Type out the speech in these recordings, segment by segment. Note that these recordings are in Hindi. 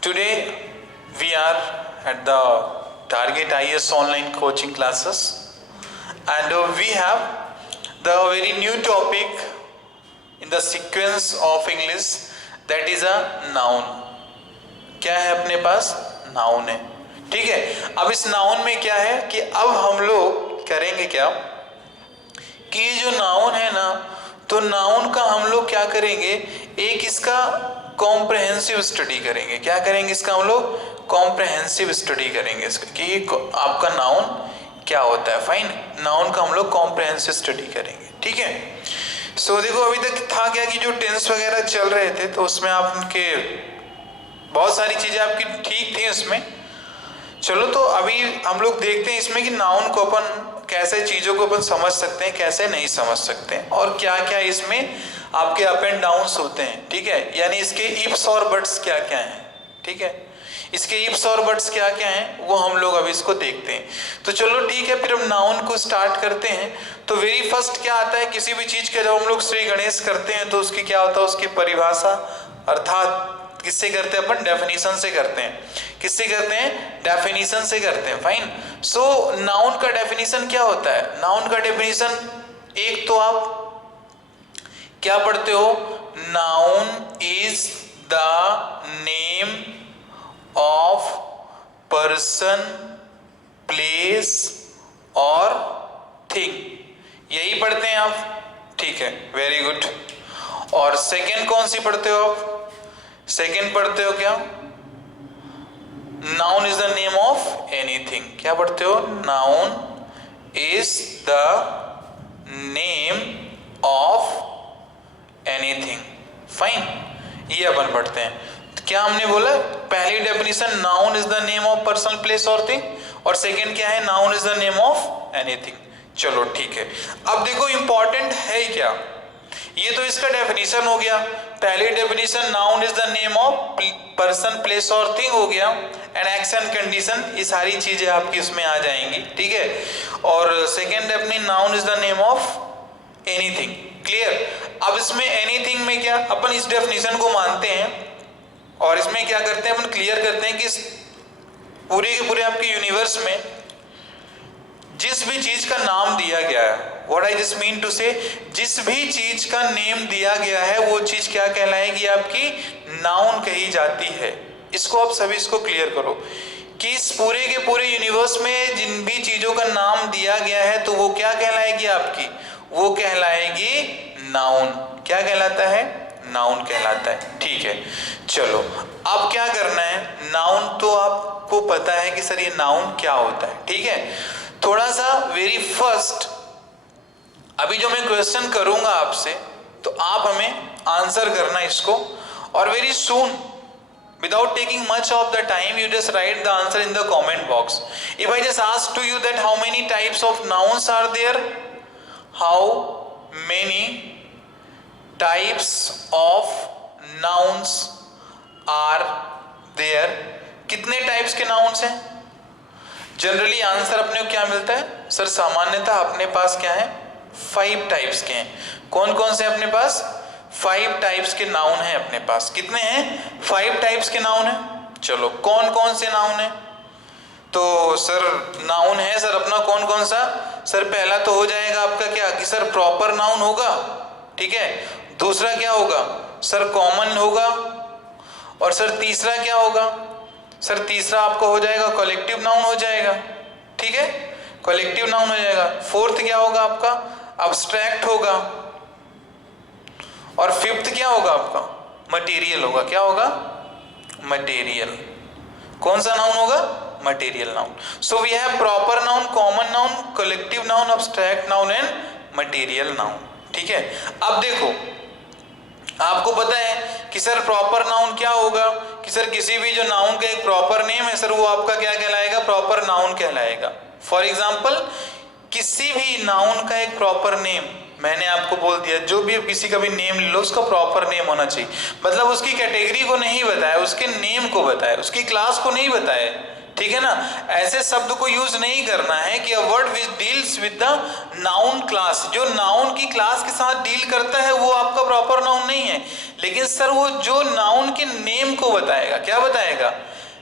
today we are at the Target IAS online coaching classes, and we have the very new topic in the sequence of English, that is a noun. क्या है अपने पास? नाउन है, ठीक है। अब इस नाउन में क्या है कि अब हम लोग करेंगे क्या कि ये जो नाउन है ना, तो नाउन का हम लोग क्या करेंगे, एक इसका कॉम्प्रहेंसिव स्टडी करेंगे। क्या करेंगे इसका हम लोग? कॉम्प्रहेंसिव स्टडी करेंगे इसका कि आपका नाउन क्या होता है। फाइन, नाउन का हम लोग कॉम्प्रहेंसिव स्टडी करेंगे, ठीक है। सो देखो अभी तक था क्या कि जो टेंस वगैरह चल रहे थे तो उसमें आपके बहुत सारी चीजें आपकी ठीक थी उसमें। चलो तो अभी हम लोग देखते हैं इसमें कि नाउन को अपन कैसे चीजों को अपन समझ सकते हैं, कैसे नहीं समझ सकते हैं, और क्या क्या इसमें आपके अप एंड डाउन्स होते हैं, ठीक है। यानी इसके इफ्स और बट्स क्या क्या हैं, ठीक है। इसके इफ्स और बट्स क्या क्या हैं वो हम लोग अभी इसको देखते हैं। तो चलो ठीक है, फिर हम नाउन को स्टार्ट करते हैं। तो वेरी फर्स्ट क्या आता है, किसी भी चीज का जब हम लोग श्री गणेश करते हैं तो उसकी क्या होता है, उसकी परिभाषा, अर्थात किससे करते हैं अपन? डेफिनेशन से करते हैं। किससे करते हैं? डेफिनेशन से करते हैं। फाइन। सो नाउन का डेफिनेशन क्या होता है? नाउन का डेफिनेशन, एक तो आप क्या पढ़ते हो, noun is the name of person, place और थिंग, यही पढ़ते हैं आप, ठीक है, वेरी गुड। और सेकंड कौन सी पढ़ते हो आप? सेकंड पढ़ते हो क्या? Noun is the name of anything. क्या पढ़ते हो? Noun is the name of anything. Fine, ये अपन पढ़ते हैं। तो क्या हमने बोला? पहली definition noun is the name of person, place और थिंग, और सेकंड क्या है? Noun is the name of anything. चलो ठीक है। अब देखो इंपॉर्टेंट है क्या, ये तो इसका डेफिनेशन हो गया। पहली definition noun is the name of person, place और थिंग हो गया, एंड एक्शन, कंडीशन, ये सारी चीजें आपकी इसमें आ जाएंगी, ठीक है। और second definition noun is the name of anything. Clear? अब इसमें एनीथिंग में क्या अपन इस डेफिनेशन को मानते हैं और इसमें क्या करते हैं अपन, क्लियर करते हैं कि पूरे के पूरे आपके यूनिवर्स में जिस भी चीज का नाम दिया गया है, what I just mean to say, जिस भी चीज का नेम दिया गया है वो चीज क्या कहलाएगी? आपकी नाउन कही जाती है। इसको आप सभी इसको क्लियर करो कि इस पूरे के पूरे यूनिवर्स में जिन भी चीजों का नाम दिया गया है तो वो क्या कहलाएगी आपकी? वो कहलाएगी नाउन। क्या कहलाता है? नाउन कहलाता है, ठीक है। चलो अब क्या करना है, नाउन तो आपको पता है कि सर ये नाउन क्या होता है, ठीक है। थोड़ा सा वेरी फर्स्ट अभी जो मैं क्वेश्चन करूंगा आपसे, तो आप हमें आंसर करना इसको, और very soon, without taking much of the time, you just write the answer in the comment box. If I just ask to you that how many types of nouns are there, how many types of nouns are there, कितने टाइप्स के नाउन्स हैं? जनरली आंसर अपने को क्या मिलता है सर? सामान्यतः अपने पास क्या है? 5 टाइप्स के हैं। कौन कौन से अपने पास? 5 टाइप्स के नाउन हैं अपने पास। कितने हैं? 5 टाइप्स के नाउन हैं। चलो कौन कौन से नाउन हैं? तो सर नाउन है सर अपना कौन कौन सा? सर पहला तो हो जाएगा आपका क्या कि सर प्रॉपर नाउन होगा, ठीक है। दूसरा क्या होगा? सर कॉमन होगा। और सर तीसरा क्या होगा? सर तीसरा आपका हो जाएगा कलेक्टिव नाउन हो जाएगा, ठीक है, कलेक्टिव नाउन हो जाएगा। फोर्थ क्या होगा आपका? अब्स्ट्रैक्ट होगा। और फिफ्थ क्या होगा आपका? मटेरियल होगा। क्या होगा? मटेरियल। कौन सा नाउन होगा? Material noun. So we have proper noun, common noun, collective noun, abstract noun and material noun, ठीक है। अब देखो आपको पता है कि सर प्रॉपर नाउन क्या होगा कि सर किसी भी जो नाउन का एक प्रॉपर नेम है सर वो आपका क्या कहलाएगा? प्रॉपर नाउन कहलाएगा। फॉर एग्जांपल किसी भी नाउन का एक प्रॉपर नेम, मैंने आपको बोल दिया जो भी किसी का भी नेम ले लो उसका प्रॉपर नेम होना चाहिए। मतलब उसकी कैटेगरी को नहीं बताया, उसके नेम को बताया, उसकी क्लास को नहीं बताया, ठीक है ना। ऐसे शब्द को यूज नहीं करना है कि a word which deals with the noun class, जो नाउन की क्लास के साथ डील करता है वो आपका प्रॉपर नाउन नहीं है। लेकिन सर वो जो नाउन के नेम को बताएगा, क्या बताएगा,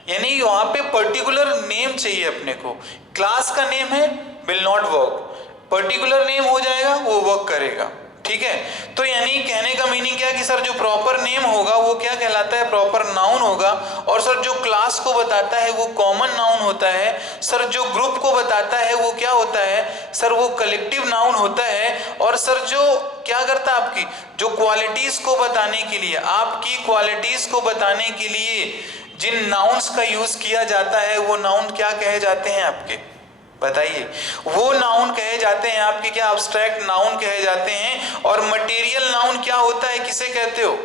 यानी वहां पे पर्टिकुलर नेम चाहिए अपने को। क्लास का नेम है will not work, particular name हो जाएगा वो वर्क करेगा, ठीक है। तो यानी कहने का मीनिंग क्या कि सर जो प्रॉपर नेम होगा वो क्या कहलाता है, प्रॉपर नाउन होगा। और सर जो क्लास को बताता है वो कॉमन नाउन होता है। सर जो ग्रुप को बताता है वो क्या होता है, सर वो कलेक्टिव नाउन होता है। और सर जो क्या करता है, आपकी जो क्वालिटीज को बताने के लिए, आपकी क्वालिटीज को बताने के लिए जिन नाउन्स का यूज किया जाता है वो नाउन क्या कहे जाते हैं आपके, बताइए। वो नाउन कहे जाते हैं आपके क्या, अब्स्ट्रैक्ट नाउन कहे जाते हैं। और मटेरियल नाउन क्या होता है, किसे कहते हो,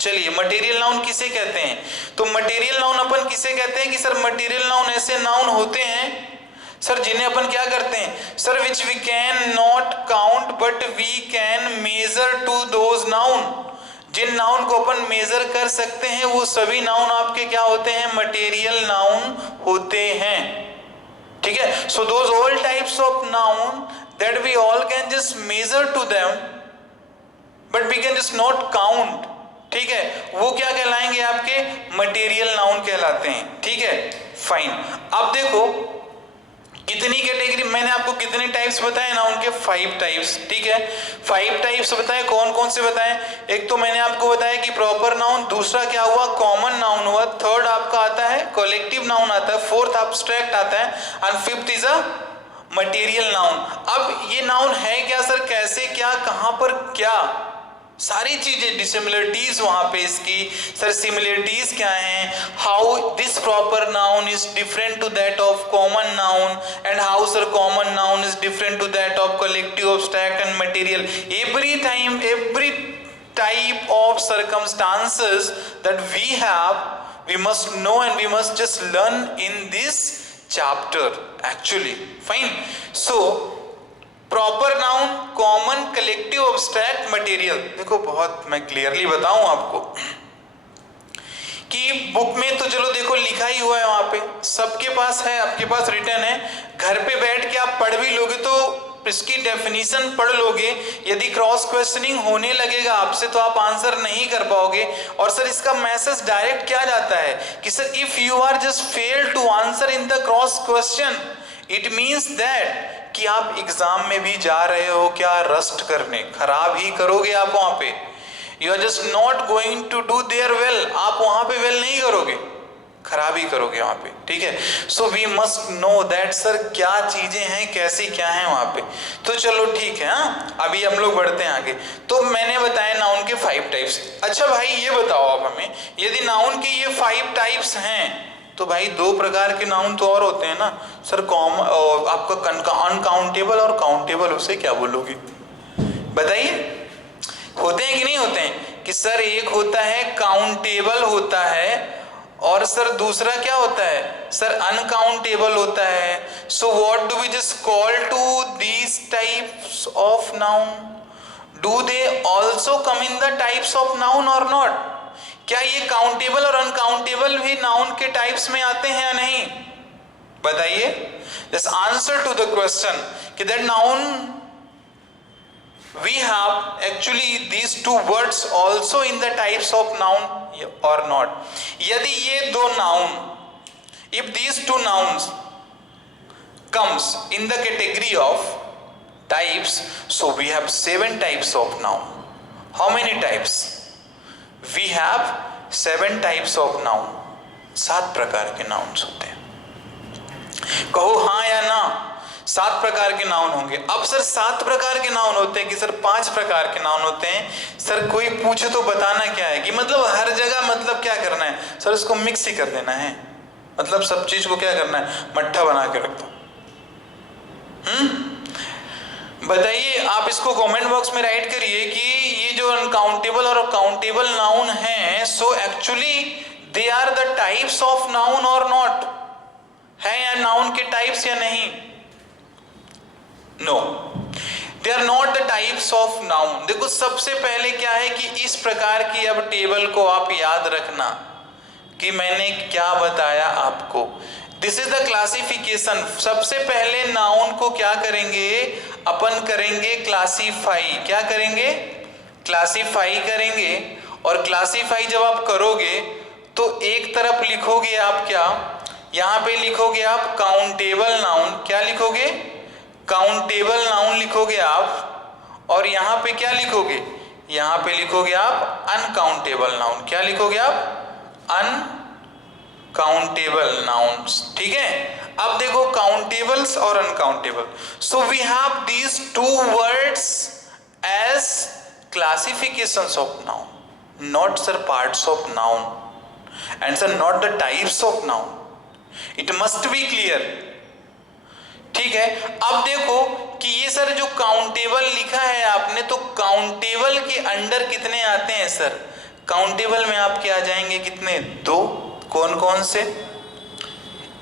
चलिए मटेरियल नाउन किसे कहते हैं। तो मटेरियल नाउन अपन किसे कहते हैं कि सर मटेरियल नाउन ऐसे नाउन होते हैं सर जिन्हें अपन क्या करते हैं, sir which we can not count but we can measure to those noun. जिन नाउन को अपन मेजर कर सकते हैं वो सभी नाउन आपके क्या होते हैं, मटेरियल नाउन होते हैं, ठीक है। So those all types of noun that we all can just measure to them but we can just not count, ठीक है, वो क्या कहलाएंगे, आपके मटेरियल नाउन कहलाते हैं, ठीक है, फाइन। अब देखो कितनी कैटेगरी, मैंने आपको कितने टाइप्स बताए नाउन के, 5 टाइप्स, ठीक है। 5 टाइप्स बताए, कौन कौन से बताए, एक तो मैंने आपको बताया कि प्रॉपर नाउन, दूसरा क्या हुआ, कॉमन नाउन हुआ, थर्ड आपका आता है कलेक्टिव नाउन आता है, फोर्थ एब्स्ट्रैक्ट आता है, and fifth is a material noun. अब ये नाउन है क्या सर, कैसे, क्या, कहां पर, क्या, सारी चीजें, डिसिमिलरिटीज वहां पे इसकी, सर सिमिलरिटीज क्या हैं, how this proper noun is different to that of common noun, and how sir common noun is different to that of collective, abstract and material. every type of circumstances that we have, we must know and we must just learn in this chapter actually, fine। So proper noun, common, collective, abstract, material. देखो बहुत मैं क्लियरली बताऊं आपको कि बुक में तो चलो देखो लिखा ही हुआ है, वहां पे सबके पास है, आपके पास रिटर्न है, घर पे बैठ के आप पढ़ भी लोगे तो इसकी डेफिनेशन पढ़ लोगे, यदि क्रॉस क्वेश्चनिंग होने लगेगा आपसे तो आप आंसर नहीं कर पाओगे। और सर इसका मैसेज डायरेक्ट क्या जाता है कि sir if you are just fail to answer in the cross question, it means that कि आप एग्जाम में भी जा रहे हो क्या, रस्ट करने, खराब ही करोगे आप वहां पे, you are just not going to do there well, आप वहां पे वेल नहीं करोगे, खराब ही करोगे वहां पे, ठीक है। So we must know that sir क्या चीजें हैं, कैसी क्या है वहां पे। तो चलो ठीक है, हाँ अभी हम लोग बढ़ते हैं आगे। तो मैंने बताया नाउन के 5 टाइप्स। अच्छा भाई ये बताओ आप हमें, यदि नाउन के ये 5 टाइप्स हैं तो भाई 2 प्रकार के नाउन तो और होते हैं ना सर, आपका अनकाउंटेबल और काउंटेबल, उसे क्या बोलोगे बताइए, होते हैं कि नहीं होते हैं, कि सर एक होता है काउंटेबल होता है और सर दूसरा क्या होता है, सर अनकाउंटेबल होता है। So what do we just call to these types of noun, do they also come in the types of noun और नॉट, क्या ये काउंटेबल और अनकाउंटेबल भी नाउन के टाइप्स में आते हैं या नहीं, बताइए। Just answer to the question कि that noun we have actually these 2 words also in the types of noun और नॉट। यदि ये 2 noun, if these 2 nouns comes in the category of types, so we have 7 types of noun. How many types? We have 7 types of noun. 7 प्रकार के नाउन्स होते हैं। कहो हाँ या ना, 7 प्रकार के नाउन होंगे। अब सर 7 प्रकार के नाउन होते हैं कि सर 5 प्रकार के नाउन होते हैं। सर कोई पूछे तो बताना क्या है कि मतलब हर जगह मतलब क्या करना है, सर इसको मिक्स ही कर देना है, मतलब सब चीज को क्या करना है, मट्ठा बना के रख दो। बताइए आप इसको कमेंट बॉक्स में राइट करिए कि ये जो अनकाउंटेबल और काउंटेबल नाउन हैं, so actually they are the types of noun और नॉट, है या नाउन के टाइप्स या नहीं? No, they are not the types of noun. देखो सबसे पहले क्या है कि इस प्रकार की अब टेबल को आप याद रखना कि मैंने क्या बताया आपको। This is the classification. सबसे पहले नाउन को क्या करेंगे अपन, करेंगे क्लासीफाई। क्या करेंगे? क्लासीफाई करेंगे। और क्लासीफाई जब आप करोगे तो एक तरफ लिखोगे आप क्या, यहां पे लिखोगे आप काउंटेबल नाउन। क्या लिखोगे? काउंटेबल नाउन लिखोगे आप। और यहां पे क्या लिखोगे? यहां पे लिखोगे आप अनकाउंटेबल नाउन। क्या लिखोगे आप? Uncountable nouns. ठीक है, अब देखो काउंटेबल्स और uncountable. So we have these two words as classifications of noun, not sir parts of noun, and sir not the types of noun. It must be clear. ठीक है, अब देखो कि ये सर जो काउंटेबल लिखा है आपने, तो काउंटेबल के अंडर कितने आते हैं सर? काउंटेबल में आपके आ जाएंगे कितने? दो। कौन कौन से?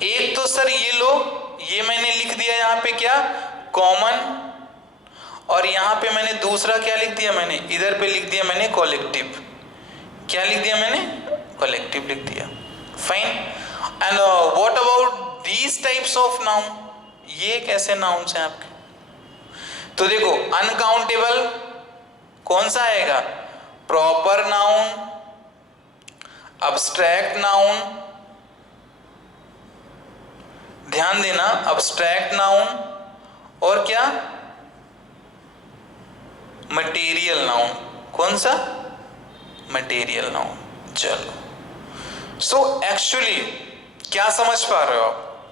एक तो सर ये लो, ये मैंने लिख दिया यहां पे क्या, कॉमन। और यहां पे मैंने दूसरा क्या लिख दिया, मैंने इधर पे लिख दिया मैंने कलेक्टिव। क्या लिख दिया मैंने? कलेक्टिव लिख दिया। Fine. And what about these types of noun? ये कैसे नाउन्स हैं आपके? तो देखो अनकाउंटेबल कौन सा आएगा? प्रॉपर नाउन, अब्स्ट्रैक्ट नाउन, ध्यान देना, अब्स्ट्रैक्ट नाउन, और क्या? Material noun. कौन सा? Material noun. चलो, सो एक्चुअली क्या समझ पा रहे हो आप?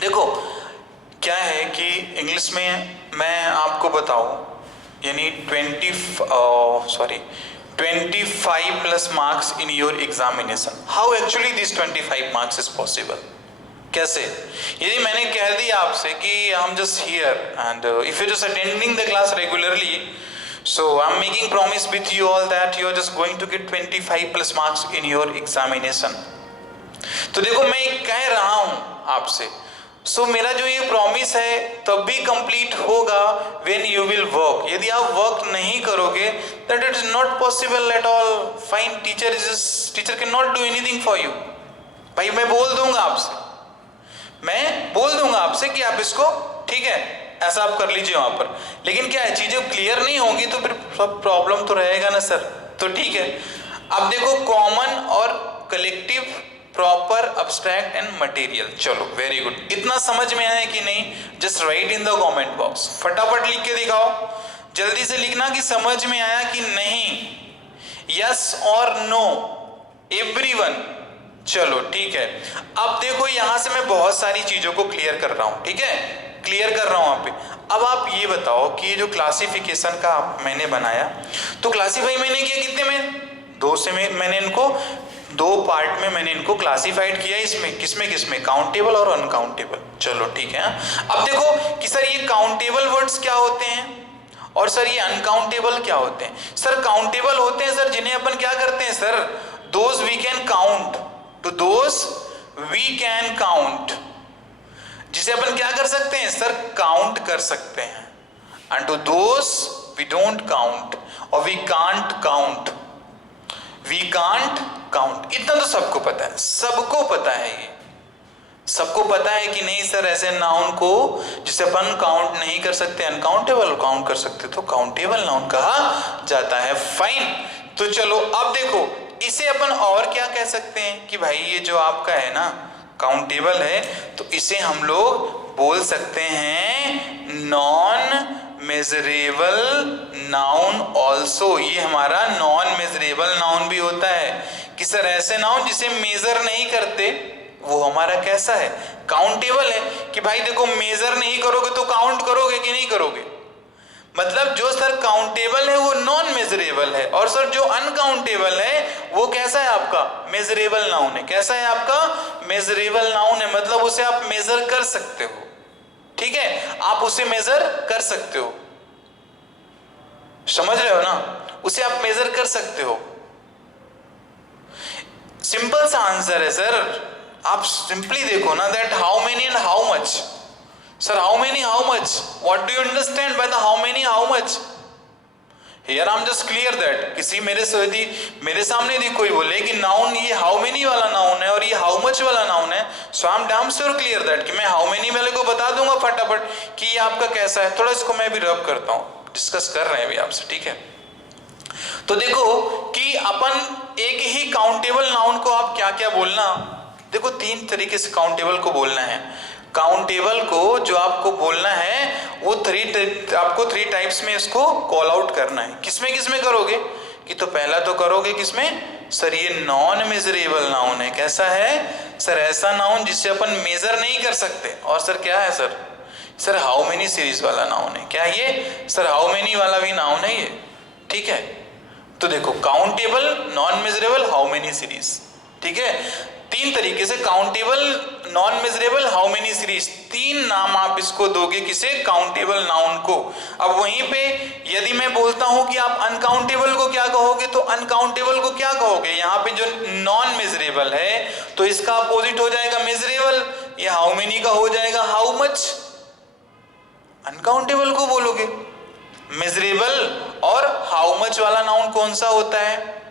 देखो क्या है कि इंग्लिश में मैं आपको बताऊं, यानी 25 plus marks in your examination. How actually this 25 marks is possible? कैसे? यदि मैंने कह दिया आपसे कि आई am just here and if you just attending the class regularly, so I'm making promise with you all that you are just going to get 25 plus marks in your examination. तो देखो मैं कह रहा हूं आपसे, सो मेरा जो ये प्रॉमिस है तब भी कंप्लीट होगा when you will work. यदि आप वर्क नहीं करोगे that it is not possible at all. Fine, teacher cannot do anything for you. भाई मैं बोल दूंगा आपसे कि आप इसको, ठीक है, ऐसा आप कर लीजिए वहां पर, लेकिन क्या है, चीजें क्लियर नहीं होंगी तो फिर सब प्रॉब्लम तो रहेगा ना सर। तो ठीक है, अब देखो कॉमन और collective, proper, abstract and material. चलो वेरी गुड। इतना समझ में आया कि नहीं? Just right in the comment box, फटाफट लिख के दिखाओ, जल्दी से लिखना कि समझ में आया कि नहीं। यस और नो एवरीवन। चलो ठीक है, अब देखो यहां से मैं बहुत सारी चीजों को क्लियर कर रहा हूं, ठीक है, क्लियर कर रहा हूं वहां पे। अब आप ये बताओ कि ये जो क्लासिफिकेशन का मैंने बनाया, तो क्लासीफाई मैंने किया कितने में? दो से मैंने इनको दो पार्ट में मैंने इनको क्लासिफाइड किया। इसमें किसमें काउंटेबल और अनकाउंटेबल। चलो ठीक है। अब देखो कि सर ये काउंटेबल वर्ड्स क्या होते हैं और सर ये अनकाउंटेबल क्या होते हैं। सर काउंटेबल होते हैं सर जिन्हें अपन क्या करते हैं sir, those we can count, to those we can count, जिसे अपन क्या कर सकते हैं सर, काउंट कर सकते हैं। And to those we don't count और we can't count, we can't count. इतना तो सबको पता है, सबको पता है, ये सबको पता है कि नहीं सर ऐसे नाउन को जिसे अपन काउंट नहीं कर सकते, अनकाउंटेबल काउंट कर सकते, तो काउंटेबल नाउन कहा जाता है। फाइन। तो चलो अब देखो इसे अपन और क्या कह सकते हैं कि भाई ये जो आपका है ना काउंटेबल है, तो इसे हम लोग बोल सकते हैं नॉन मेजरेबल नाउन ऑल्सो। ये हमारा नॉन मेजरेबल नाउन भी होता है कि सर ऐसे नाउन जिसे मेजर नहीं करते, वो हमारा कैसा है, काउंटेबल है। कि भाई देखो मेजर नहीं करोगे तो काउंट करोगे कि नहीं करोगे, मतलब जो सर काउंटेबल है वो नॉन मेजरेबल है, और सर जो अनकाउंटेबल है वो कैसा है आपका, मेजरेबल नाउन है। कैसा है आपका, मेजरेबल नाउन है, मतलब उसे आप मेजर कर सकते हो, ठीक है, आप उसे मेजर कर सकते हो, समझ रहे हो ना, उसे आप मेजर कर सकते हो। सिंपल सा आंसर है सर, आप सिंपली देखो ना, that how many and how much. Sir, how many, how much? What do you understand by the how many, how much? Here I'm just clear that किसी मेरे सामने यदि कोई बोले कि नाउन ये how many वाला नाउन मच वाला नाउन है, so I am damn sure clear that कि मैं हाउ मेनी वाले को बता दूंगा फटाफट कि ये आपका कैसा है। थोड़ा इसको मैं भी रब करता हूं, डिस्कस कर रहे हैं अभी आपसे, ठीक है। तो देखो कि अपन एक ही काउंटेबल नाउन को आप क्या क्या बोलना, देखो 3 तरीके से काउंटेबल को बोलना है। काउंटेबल को जो आपको बोलना है वो आपको 3 टाइप्स में इसको कॉल आउट करना है। किसमें करोगे कि तो पहला तो करोगे किसमें, सर ये नॉन मेजरेबल नाउन है। कैसा है सर, ऐसा नाउन जिसे अपन मेजर नहीं कर सकते। और सर क्या है सर हाउ मेनी सीरीज वाला नाउन है। क्या ये सर हाउ मेनी वाला भी नाउन है ये, ठीक है। तो देखो countable, non measurable, how many series, ठीक है। 3 तरीके से countable, non measurable, how many series, 3 नाम आप इसको दोगे किसे, काउंटेबल नाउन को। अब वहीं पे यदि मैं बोलता हूं कि आप अनकाउंटेबल को क्या कहोगे, तो अनकाउंटेबल को क्या कहोगे, यहाँ पे जो नॉन मेजरेबल है तो इसका अपोजिट हो जाएगा मेजरेबल, ये हाउ मेनी का हो जाएगा हाउ मच। अनकाउंटेबल को बोलोगे मेजरेबल, और हाउ मच वाला नाउन कौन सा होता है,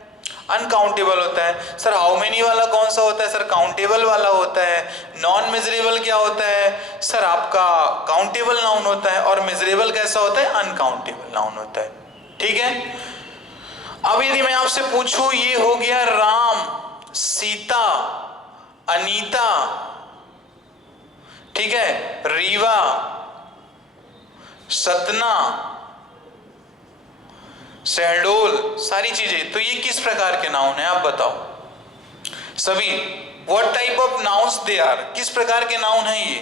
अनकाउंटेबल होता है। सर हाउ मेनी वाला कौन सा होता है, सर काउंटेबल वाला होता है। नॉन मेजरेबल क्या होता है, सर आपका काउंटेबल नाउन होता है। और मेजरेबल कैसा होता है, अनकाउंटेबल नाउन होता है, ठीक है। अब यदि मैं आपसे पूछूं, ये हो गया राम, सीता, अनीता, ठीक है, रीवा, सतना, शहडोल, सारी चीजें, तो ये किस प्रकार के नाउन है आप बताओ सभी। What type of nouns they are, किस प्रकार के नाउन है ये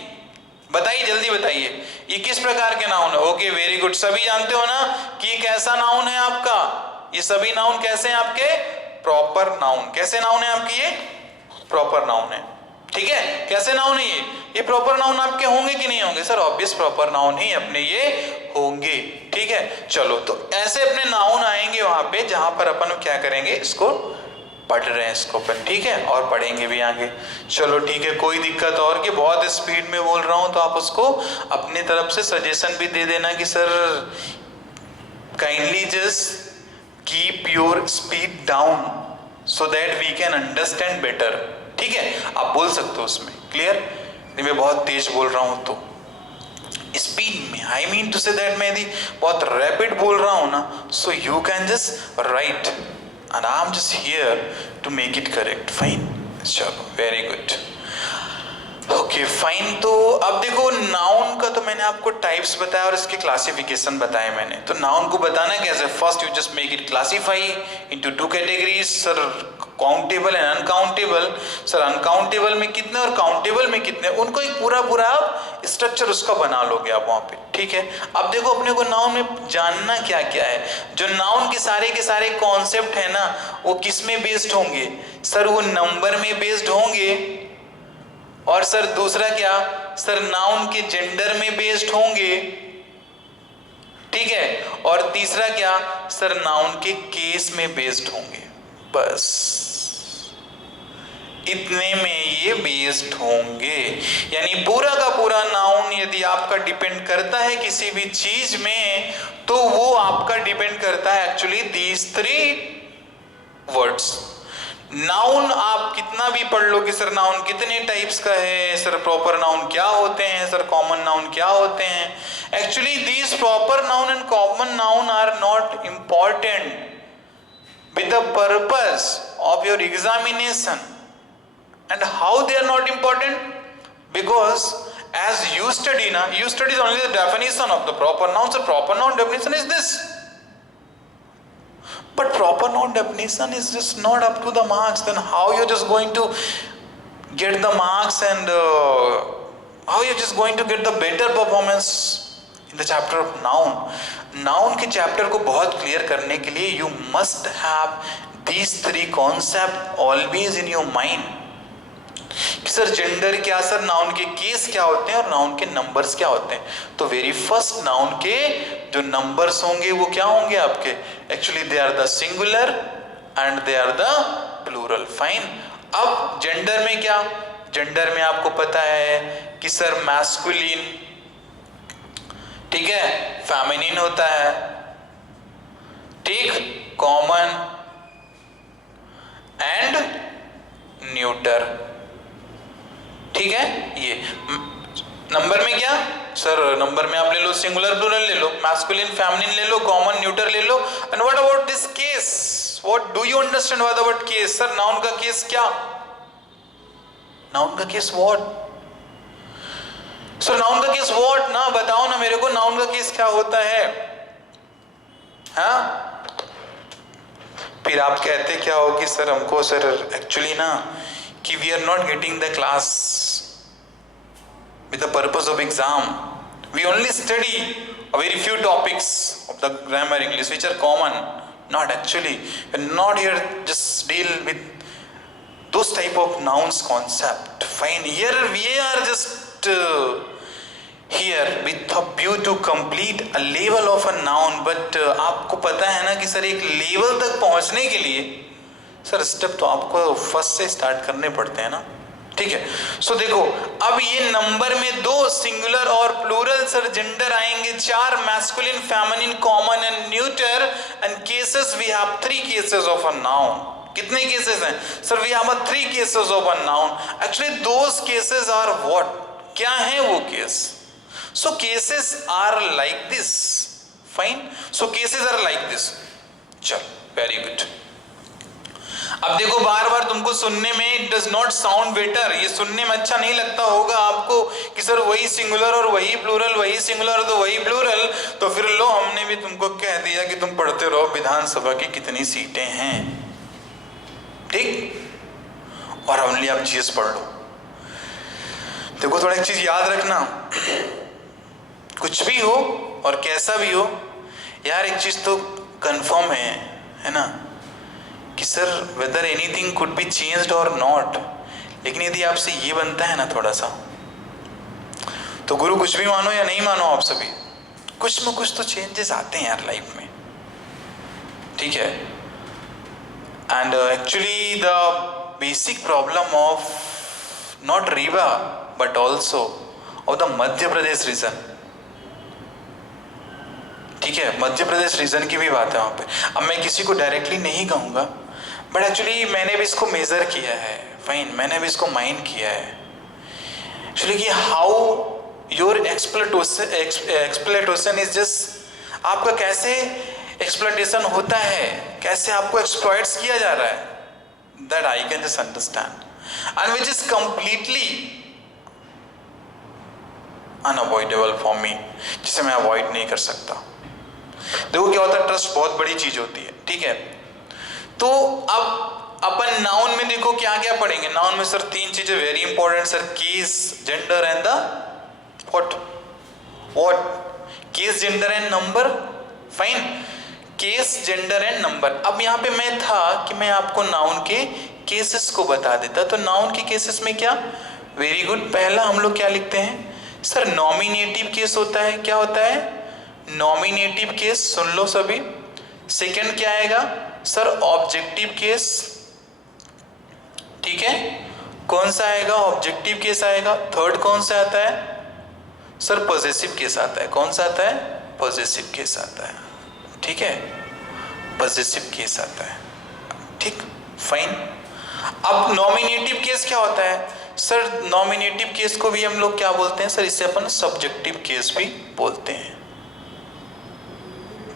बताइए, जल्दी बताइए, ये किस प्रकार के नाउन है। ओके वेरी गुड, सभी जानते हो ना कि ये कैसा नाउन है आपका, ये सभी नाउन कैसे हैं आपके, प्रॉपर नाउन। कैसे नाउन है आपकी, ये प्रॉपर नाउन है, ठीक है। कैसे नाउन है ये प्रॉपर नाउन आपके होंगे कि नहीं होंगे, सर ऑब्वियस प्रॉपर नाउन ही अपने ये होंगे, ठीक है। चलो तो ऐसे अपने नाउन आएंगे वहां पे जहां पर अपन क्या करेंगे, इसको पढ़ रहे हैं इसको अपन, ठीक है, और पढ़ेंगे भी आगे। चलो ठीक है, कोई दिक्कत और कि बहुत स्पीड में बोल रहा हूं तो आप उसको अपनी तरफ से सजेशन भी दे देना कि sir kindly just keep your speed down so that we can understand better, ठीक है। आप बोल सकते हो उसमें, क्लियर। मैं बहुत तेज बोल रहा हूं तो स्पीड में, I mean to say that मैं यदि बहुत रैपिड बोल रहा हूं ना, so you can just write and I am just here to make it correct, fine. चलो वेरी गुड, ओके फाइन। तो अब देखो नाउन का तो मैंने आपको टाइप्स बताया और इसके क्लासिफिकेशन बताए मैंने। तो नाउन को बताना कैसे, first you just make it classify into 2 categories, sir countable and uncountable. Sir uncountable में कितने और काउंटेबल में कितने, उनको एक पूरा आप स्ट्रक्चर उसका बना लोगे आप वहां पे, ठीक है। अब देखो अपने को नाउन में जानना क्या क्या है, जो नाउन के सारे कॉन्सेप्ट है ना वो किस में बेस्ड होंगे, सर वो नंबर में बेस्ड होंगे। और सर दूसरा क्या, सर नाउन के जेंडर में बेस्ड होंगे, ठीक है। और तीसरा क्या, सर नाउन के केस में बेस्ड होंगे। बस इतने में ये बेस्ड होंगे, यानी पूरा का पूरा नाउन यदि आपका डिपेंड करता है किसी भी चीज में, तो वो आपका डिपेंड करता है एक्चुअली दीज 3 वर्ड्स। नाउन आप कितना भी पढ़ लो कि सर नाउन कितने टाइप्स का है, सर प्रॉपर नाउन क्या होते हैं, सर कॉमन नाउन क्या होते हैं, actually these proper noun and common noun are not important with the purpose of your examination. And how they are not important? Because as you study na, you study only the definition of the proper noun. So proper noun definition is this, but proper noun definition is just not up to the marks. Then how you're just going to get the marks, and how you're just going to get the better performance in the chapter of noun. Noun के चैप्टर को बहुत क्लियर करने के लिए you must have these 3 concept always in your mind. Sir gender क्या, सर नाउन के केस क्या होते हैं और नाउन के नंबर्स क्या होते हैं। तो वेरी फर्स्ट नाउन के जो नंबर्स होंगे वो क्या होंगे आपके, actually they are the singular and they are the plural, fine. अब जेंडर में क्या, जेंडर में आपको पता है कि सर मैस्कुलिन, ठीक है, फेमिनिन होता है, ठीक, कॉमन एंड न्यूटर, ठीक है। ये नंबर में क्या सर, नंबर में आप ले लो सिंगुलर प्लूरल ले लो, मैस्कुलिन फेमिनिन ले लो, कॉमन न्यूटर ले लो। And what about this case, what do you understand what about case? Sir noun का केस क्या, नाउन का केस व्हाट? सर नाउन का केस व्हाट ना, बताओ ना मेरे को, नाउन का केस क्या होता है? हाँ फिर आप कहते क्या हो कि सर हमको सर एक्चुअली ना कि we are not getting the class with the purpose of exam, we only study a very few topics of the grammar English which are common. Not actually, we're not here just deal with those type of nouns concept. Fine, here we are just here with a view to complete a level of a noun. But आपको पता है ना कि सर एक लेवल तक पहुंचने के लिए सर स्टेप तो आपको फर्स्ट से स्टार्ट करने पड़ते हैं ना, ठीक है। सो देखो अब ये नंबर में दो सिंगुलर और प्लूरल सर जेंडर आएंगे, चार masculine feminine common and neuter, and cases we have 3 cases of a noun. कितने केसेस हैं sir? We have 3 cases of a noun. Actually those cases are what, क्या है वो case? So cases are like this. Fine, so cases are like this. चल वेरी गुड। अब देखो बार बार तुमको सुनने में it does not sound better, ये सुनने में अच्छा नहीं लगता होगा आपको कि सर वही सिंगुलर और वही प्लूरल, वही सिंगुलर तो वही प्लूरल। तो फिर लो हमने भी तुमको कह दिया कि तुम पढ़ते रहो विधानसभा की कितनी सीटें हैं, ठीक, और ओनली आप जीएस पढ़ लो। देखो थोड़ा एक चीज याद रखना, कुछ भी हो और कैसा भी हो यार, एक चीज तो कंफर्म है ना कि sir whether anything could be changed और नॉट, लेकिन यदि आपसे ये बनता है ना थोड़ा सा, तो गुरु कुछ भी मानो या नहीं मानो आप सभी, कुछ में कुछ तो चेंजेस आते हैं यार लाइफ में, ठीक है। And actually the basic problem of not Rewa but also of the Madhya Pradesh region, ठीक है, मध्य प्रदेश रीजन की भी बात है वहां पे। अब मैं किसी को डायरेक्टली नहीं कहूंगा, बट एक्चुअली मैंने भी इसको मेजर किया है, फाइन, मैंने भी इसको माइंड किया है एक्चुअली कि how your exploitation is just, आपका कैसे एक्सप्लॉइटेशन होता है, कैसे आपको एक्सप्लॉइट्स किया जा रहा है, that I can just understand and which is completely unavoidable for me, जिसे मैं अवॉइड नहीं कर सकता। देखो क्या होता है, ट्रस्ट बहुत बड़ी चीज होती है, ठीक है। तो अब अपन नाउन में देखो क्या क्या पढ़ेंगे। नाउन में सर 3 चीजें very important sir, case, gender and the what, case, gender and number. Fine, case, gender and number. अब यहाँ पे मैं था कि मैं आपको नाउन के केसेस को बता देता, तो नाउन के केसेस में क्या, वेरी गुड, पहला हम लोग क्या लिखते हैं सर, नॉमिनेटिव केस होता है। क्या होता है? नॉमिनेटिव केस, सुन लो सभी। सेकंड क्या आएगा सर, ऑब्जेक्टिव केस, ठीक है, कौन सा आएगा, ऑब्जेक्टिव केस आएगा। थर्ड कौन सा आता है सर, पॉजेसिव केस आता है। कौन सा आता है? पॉजेसिव केस आता है, ठीक है, पॉजेसिव केस आता है, ठीक, फाइन। अब नॉमिनेटिव केस क्या होता है सर, नॉमिनेटिव केस को भी हम लोग क्या बोलते हैं सर, इसे अपन सब्जेक्टिव केस भी बोलते हैं,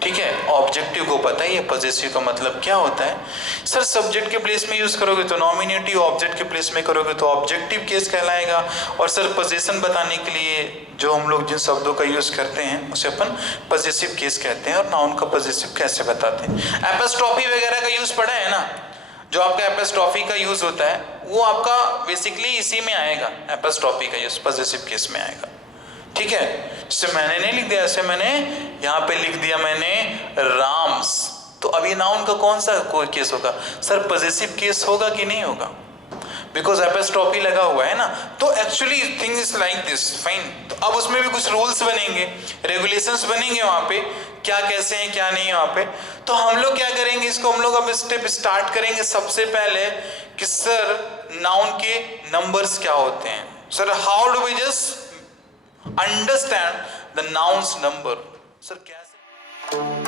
ठीक है। ऑब्जेक्टिव को पता ही है, पॉजेसिव का मतलब क्या होता है सर, सब्जेक्ट के प्लेस में यूज करोगे तो नॉमिनेटिव, ऑब्जेक्ट के प्लेस में करोगे तो ऑब्जेक्टिव केस कहलाएगा। और सर पोजीशन बताने के लिए जो हम लोग जिन शब्दों का यूज करते हैं उसे अपन पॉजेसिव केस कहते हैं। और नाउन का पॉजेसिव कैसे बताते हैं, एपोस्ट्रोफी वगैरह का यूज पढ़ा है ना, जो आपका एपोस्ट्रोफी का यूज होता है वो आपका बेसिकली इसी में आएगा, एपोस्ट्रोफी का यूज पॉजेसिव केस में आएगा, ठीक है। जैसे मैंने नहीं लिख दिया, ऐसे मैंने यहाँ पे लिख दिया मैंने राम्स, तो अब ये नाउन का कौन सा कोई केस होगा सर, पॉजेसिव केस होगा कि नहीं होगा, बिकॉज एपोस्ट्रोफी लगा हुआ है ना। तो actually thing is like this, fine. तो अब उसमें भी कुछ रूल्स बनेंगे, रेगुलेशंस बनेंगे वहां पे, क्या कैसे हैं क्या नहीं है वहां पे। तो हम लोग क्या करेंगे, इसको हम लोग अब स्टेप स्टार्ट करेंगे सबसे पहले कि सर नाउन के नंबर्स क्या होते हैं sir, how do we just understand the nouns number sir, कैसे